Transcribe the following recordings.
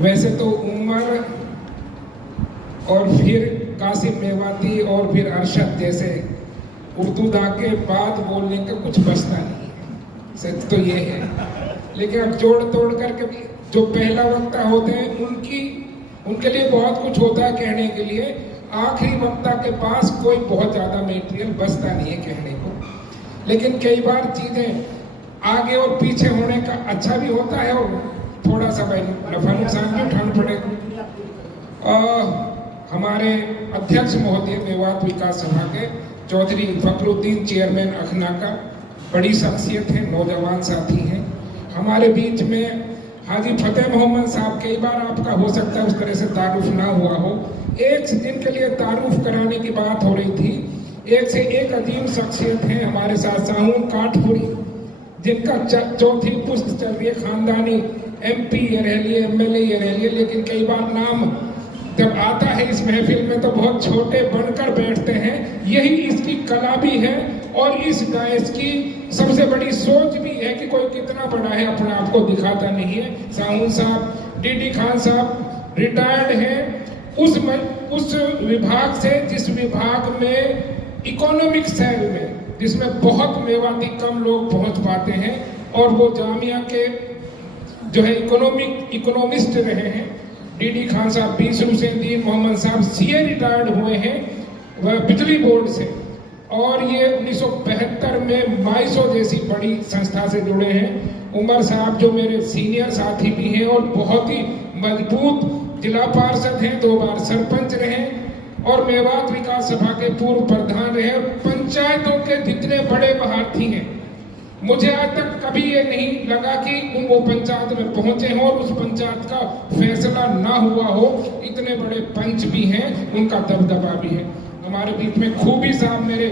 वैसे तो उमर और फिर कासिम मेवाती और फिर अरशद जैसे उर्दू दा के बाद बोलने का कुछ बचता नहीं है, सच तो ये है। लेकिन अब जोड़ तोड़ करके जो पहला वक्ता होते हैं उनके लिए बहुत कुछ होता है कहने के लिए। आखिरी वक्ता के पास कोई बहुत ज़्यादा मटेरियल बचता नहीं है कहने को। लेकिन कई बार चीज़ें आगे और पीछे होने का अच्छा भी होता है और थोड़ा सा भाई नफा नुकसान भी उठाना पड़ेगा। हमारे अध्यक्ष महोदय मेवात विकास सभा के चौधरी फखरुद्दीन चेयरमैन अखना का बड़ी शख्सियत है, नौजवान साथी हैं हमारे बीच में। हाजी फतेह मोहम्मद साहब, कई बार आपका हो सकता है उस तरह से तारुफ ना हुआ हो, एक दिन के लिए तारुफ कराने की बात हो रही थी। एक से एक अजीम शख्सियत हैं हमारे साथ, साहून काठपुरी, जिनका चौथी पुश्त चल रही है, खानदानी MP ये रह लिए, MLA ये रह लिए, लेकिन कई बार नाम जब आता है इस महफिल में तो बहुत छोटे बनकर बैठते हैं। यही इसकी कला भी है और इस डायस की सबसे बड़ी सोच भी है कि कोई कितना बड़ा है अपने आप को दिखाता नहीं है। साहून साहब, DD खान साहब रिटायर्ड हैं उस विभाग से जिस विभाग में इकोनॉमिक सेल में, जिसमें बहुत मेवाती कम लोग पहुंच पाते हैं, और वो जामिया के जो है इकोनॉमिस्ट रहे हैं। DD खान साहब, B शुमसेद्दीन मोहम्मद साहब CA रिटायर्ड हुए हैं वह बिजली बोर्ड से, और ये 1972 में माइसो जैसी बड़ी संस्था से जुड़े हैं। उमर साहब जो मेरे सीनियर साथी भी हैं और बहुत ही मजबूत जिला पार्षद हैं, 2 बार सरपंच रहे और मेवात विकास सभा के पूर्व प्रधान रहे। पंचायतों के जितने बड़े महारथी हैं, मुझे आज तक कभी ये नहीं लगा कि वो पंचायत में पहुंचे हों और उस पंचायत का फैसला ना हुआ हो। इतने बड़े पंच भी हैं, उनका दबदबा भी है। हमारे बीच में खूबी साहब, मेरे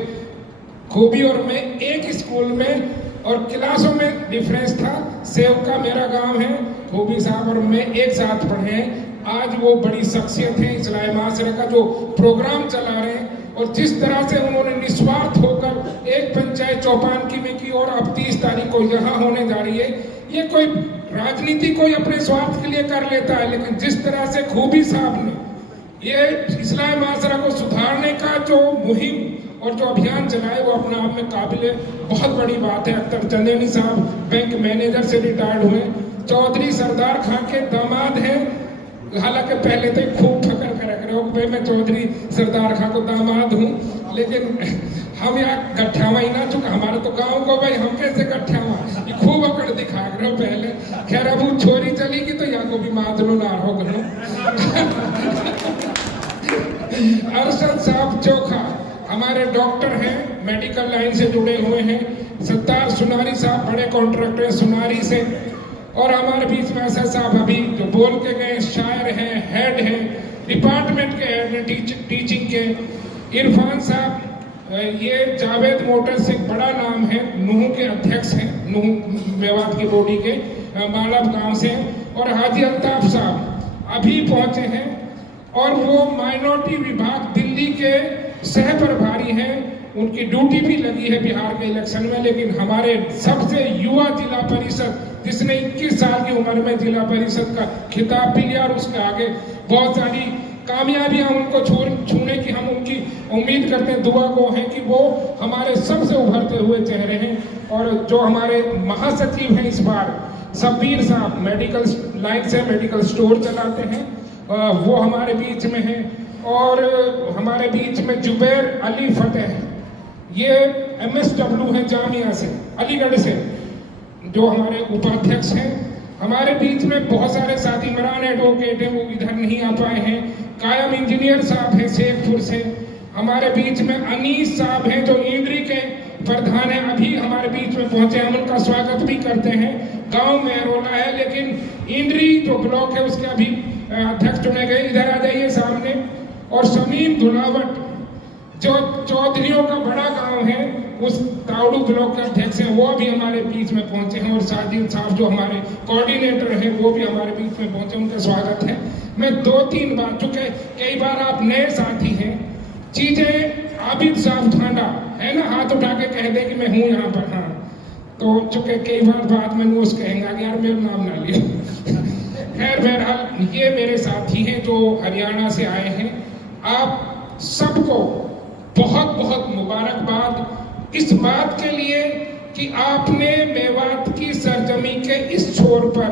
खूबी और मैं एक स्कूल में और क्लासों में डिफरेंस था। सेवका मेरा गांव है, खूबी साहब और मैं एक साथ पढ़े हैं। आज वो बड़ी शख्सियत है, इस्लाह माशरा का जो प्रोग्राम चला रहे हैं, और जिस तरह से उन्होंने निस्वार्थ होकर एक पंचायत चौपानकी में की और अब 30 तारीख को यहाँ होने जा रही है। ये कोई राजनीति कोई अपने स्वार्थ के लिए कर लेता है, लेकिन जिस तरह से खूबी साहब ने ये इस्लाह माशरा को सुधारने का जो मुहिम और जो अभियान चलाए, वो अपने आप में काबिल बहुत बड़ी बात है। अख्तर चंदेनी साहब बैंक मैनेजर से रिटायर्ड हुए, चौधरी सरदार खां के दामाद हैं, हालांकि पहले तो खूब ठकर कर रख रहे हो भाई मैं चौधरी सरदार खां को दामाद हूँ, लेकिन हम यहाँ गठियावा ही ना चुका, हमारे तो गाँव को भाई हम कैसे गठियावा, ये खूब अकड़ दिखा रहे हो पहले। खैर अब वो छोरी चलेगी तो यहाँ को भी मादलो ना हो गए। अरशद साहब चोखा हमारे डॉक्टर हैं, मेडिकल लाइन से जुड़े हुए हैं। सत्तार सुनारी साहब बड़े कॉन्ट्रैक्टर सुनारी से, और हमारे बीच में असद साहब अभी जो बोल के गए, शायर हैं, हेड हैं, डिपार्टमेंट के हेड हैं टीचिंग के। इरफान साहब ये जावेद मोटर्स से बड़ा नाम है, नूह के अध्यक्ष हैं, नूह मेवात की बॉडी के मालव गांव से। और हाजी अल्ताफ साहब अभी पहुंचे हैं और वो माइनॉरिटी विभाग दिल्ली के सह प्रभारी हैं। उनकी ड्यूटी भी लगी है बिहार के इलेक्शन में, लेकिन हमारे सबसे युवा जिला परिषद जिसने 21 साल की उम्र में जिला परिषद का खिताब भी लिया और उसके आगे बहुत सारी कामयाबियां उनको छूने की हम उनकी उम्मीद करते हैं, दुआ को है कि वो हमारे सबसे उभरते हुए चेहरे हैं। और जो हमारे महासचिव हैं इस बार, शब्बीर साहब मेडिकल लाइन से मेडिकल स्टोर चलाते हैं, वो हमारे बीच में हैं। और हमारे बीच में जुबैर अली फतेह, ये MSW हैं जामिया से, अलीगढ़ से, जो हमारे उपाध्यक्ष हैं। हमारे बीच में बहुत सारे साथी, इमरान एडवोकेट हैं, वो इधर नहीं आ पाए हैं। कायम इंजीनियर साहब हैं शेखपुर से। हमारे बीच में अनीस साहब हैं जो इंद्री के प्रधान हैं, अभी हमारे बीच में पहुंचे, हम उनका स्वागत भी करते हैं। गांव में रोला है लेकिन इंद्री जो ब्लॉक है उसके अभी अध्यक्ष चुने गए, इधर आ जाइए सामने। और शमीम धुलावट जो चौधरियों का बड़ा गांव है, उस तावड़ू ब्लॉक के अध्यक्ष हैं, वो भी हमारे बीच में पहुंचे हैं। और साजिद साहब जो हमारे कोऑर्डिनेटर हैं, वो भी हमारे बीच में पहुंचे, उनका स्वागत है। मैं 2-3 बार, चूंकि कई बार आप नए साथी हैं, चीजें आबिद साहब ठांडा है ना, हाथ उठा के कह दे कि मैं हूँ यहाँ पर, हाँ, तो चूंकि कई बार बाद में वो कहेंगे कि यार मेरा नाम ना लिया खैर बहरहाल ये मेरे साथी हैं जो हरियाणा से आए हैं। आप सबको बहुत बहुत मुबारकबाद इस बात के लिए कि आपने मेवात की सरजमी के इस छोर पर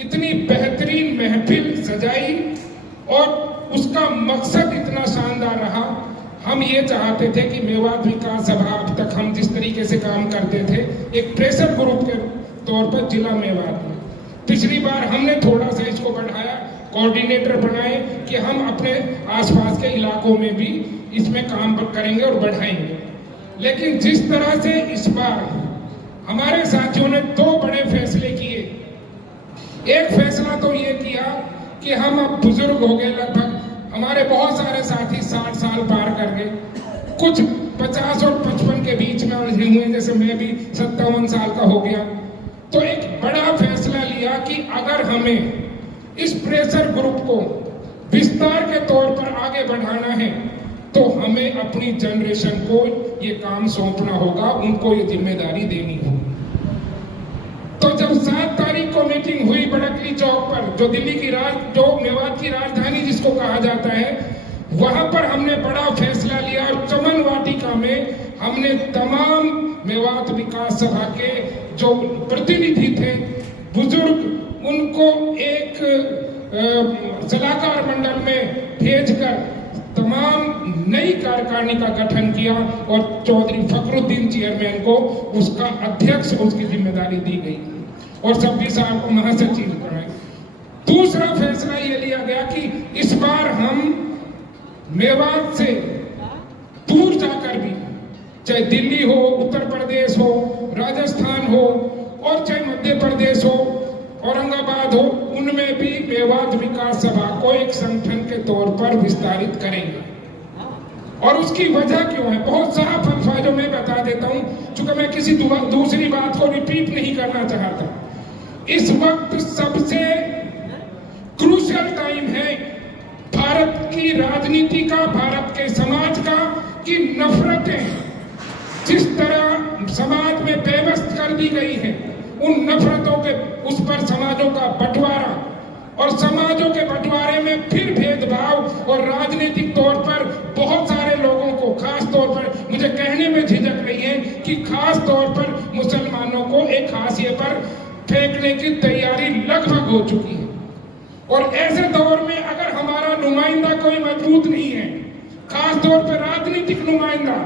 इतनी बेहतरीन महफिल सजाई और उसका मकसद इतना शानदार रहा। हम ये चाहते थे कि मेवात विकास सभा अब तक हम जिस तरीके से काम करते थे एक प्रेशर ग्रुप के तौर पर जिला मेवात में, पिछली बार हमने थोड़ा सा इसको बढ़ाया, कोऑर्डिनेटर बनाए कि हम अपने आसपास के इलाकों में भी इसमें काम करेंगे और बढ़ाएंगे। लेकिन जिस तरह से इस बार हमारे साथियों ने दो बड़े फैसले किए। एक फैसला तो ये किया कि हम अब बुजुर्ग हो गए, लगभग हमारे बहुत सारे साथी 60 साल पार कर गए, कुछ 50 और 55 के बीच में उलझे हुए, जैसे मैं भी 57 साल का हो गया। तो एक बड़ा फैसला लिया कि अगर हमें इस प्रेशर ग्रुप को विस्तार के तौर पर आगे बढ़ाना है तो हमें अपनी जनरेशन को ये काम सौंपना होगा, उनको ये जिम्मेदारी देनी होगी। तो जब 7 तारीख को मीटिंग हुई बड़कली चौक पर, जो दिल्ली की जो मेवात की राजधानी जिसको कहा जाता है, वहां पर हमने बड़ा फैसला लिया और चमन वाटिका में हमने तमाम मेवात विकास सभा के जो प्रतिनिधि थे, बुजुर्ग, उनको एक सलाहकार मंडल में भेजकर तमाम नई कार्यकारिणी का गठन किया और चौधरी फखरुद्दीन चेयरमैन को उसका अध्यक्ष उसकी जिम्मेदारी दी गई और सब्जी साहब को महासचिव बनाए। दूसरा फैसला ये लिया गया कि इस बार हम मेवात से दूर जाकर भी, चाहे दिल्ली हो, उत्तर प्रदेश हो, राजस्थान हो और चाहे मध्य प्रदेश हो, औरंगाबाद हो, उनमें भी मेवात विकास सभा को एक संगठन के तौर पर विस्तारित करेंगे। और उसकी वजह क्यों है, बहुत साफ अल्फाजों में बता देता हूं, चूंकि मैं किसी दूसरी बात को रिपीट नहीं करना चाहता। इस वक्त सबसे क्रूशियल टाइम है भारत की राजनीति का, भारत के समाज का, कि नफरतें जिस तरह समाज में बेबस कर दी गई हैं, उन नफरतों के उस पर समाजों का बंटवारा और समाजों के बंटवारे में फिर भेदभाव और राजनीतिक तौर पर बहुत सारे लोगों को, खास तौर पर मुझे कहने में झिझक नहीं है कि खास तौर पर मुसलमानों को एक हाशिए पर फेंकने की तैयारी लगभग हो चुकी है। और ऐसे दौर में अगर हमारा नुमाइंदा कोई मजबूत नहीं है, खास तौर पर राजनीतिक नुमाइंदा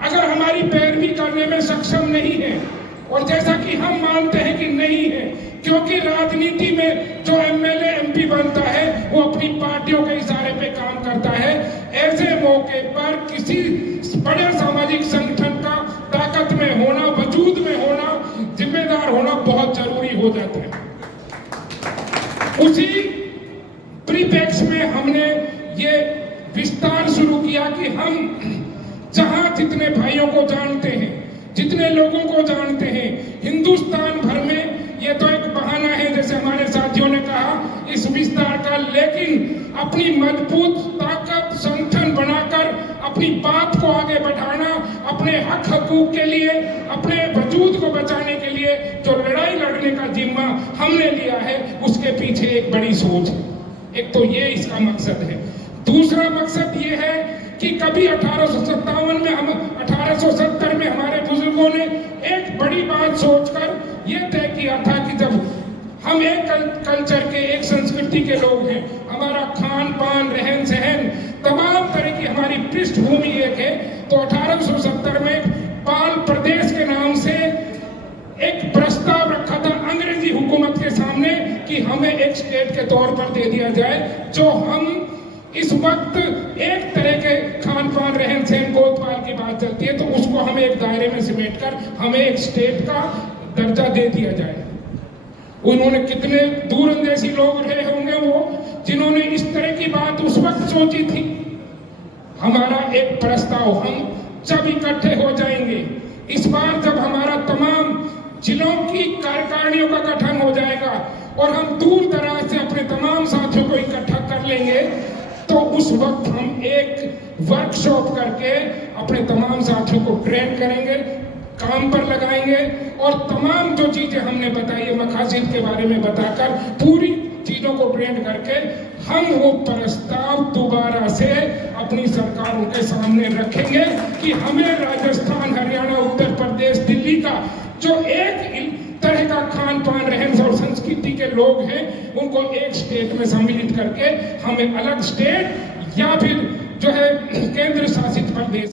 अगर हमारी पैरवी करने में सक्षम नहीं है, और जैसा कि हम मानते हैं कि नहीं है, क्योंकि राजनीति में जो एमएलए एमपी बनता है वो अपनी पार्टियों के इशारे पे काम करता है, ऐसे मौके पर किसी बड़े सामाजिक संगठन का ताकत में होना, वजूद में होना, जिम्मेदार होना बहुत जरूरी हो जाता है। उसी परिप्रेक्ष्य में हमने ये विस्तार शुरू किया कि हम जहां जितने भाइयों को जानते हैं, जितने लोगों को जानते हैं हिंदुस्तान भर में, ये तो एक बहाना है जैसे हमारे साथियों ने कहा इस विस्तार का, लेकिन अपनी मजबूत ताकत संगठन बनाकर अपनी बात को आगे बढ़ाना, अपने हक हकूक के लिए, अपने वजूद को बचाने के लिए जो लड़ाई लड़ने का जिम्मा हमने लिया है, उसके पीछे एक बड़ी सोच है। एक तो ये इसका मकसद है। दूसरा मकसद ये है कि कभी 1857 में, हम 1870 में हमारे बुजुर्गों ने एक बड़ी बात सोचकर ये तय किया था कि जब हम एक कल्चर के, एक संस्कृति के लोग हैं, हमारा खान पान, रहन सहन, तमाम तरह की हमारी पृष्ठभूमि एक है, तो 1870 में पाल प्रदेश के नाम से एक प्रस्ताव रखा था अंग्रेजी हुकूमत के सामने कि हमें एक स्टेट के तौर पर दे दिया जाए, जो हम इस वक्त एक तरह के खान पान, रहन सहन, गोदपाल की बात चलती है, तो उसको हमें एक दायरे में समेटकर हमें एक स्टेट का दर्जा दे दिया जाए। उन्होंने कितने दूरंदेशी लोग रहे होंगे वो, जिन्होंने इस तरह की बात उस वक्त सोची थी। हमारा एक प्रस्ताव, हम जब इकट्ठे हो जाएंगे, इस बार जब हमारा तमाम जिलों की कार्यकारिणियों का गठन हो जाएगा और हम दूर दराज से अपने तमाम साथियों को इकट्ठा कर लेंगे, तो उस वक्त हम एक वर्कशॉप करके अपने तमाम साथियों को ट्रेन करेंगे, काम पर लगाएंगे और तमाम जो चीजें हमने बताई है मकासद के बारे में बताकर पूरी चीजों को ट्रेंड करके हम वो प्रस्ताव दोबारा से अपनी सरकारों के सामने रखेंगे कि हमें राजस्थान, हरियाणा, उत्तर प्रदेश, दिल्ली का जो एक तरह का खान पान, रहन और संस्कृति के लोग हैं उनको एक स्टेट में सम्मिलित करके हमें अलग स्टेट या फिर जो है केंद्र शासित प्रदेश